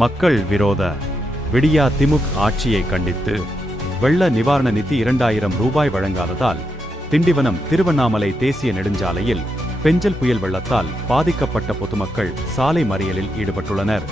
மக்கள் விரோத விடியா திமுக் ஆட்சியை கண்டித்து வெள்ள நிவாரண நிதி இரண்டாயிரம் ரூபாய் வழங்காததால் திண்டிவனம் திருவண்ணாமலை தேசிய நெடுஞ்சாலையில் பெஞ்சல் புயல் வெள்ளத்தால் பாதிக்கப்பட்ட பொதுமக்கள் சாலை மறியலில் ஈடுபட்டுள்ளனர்.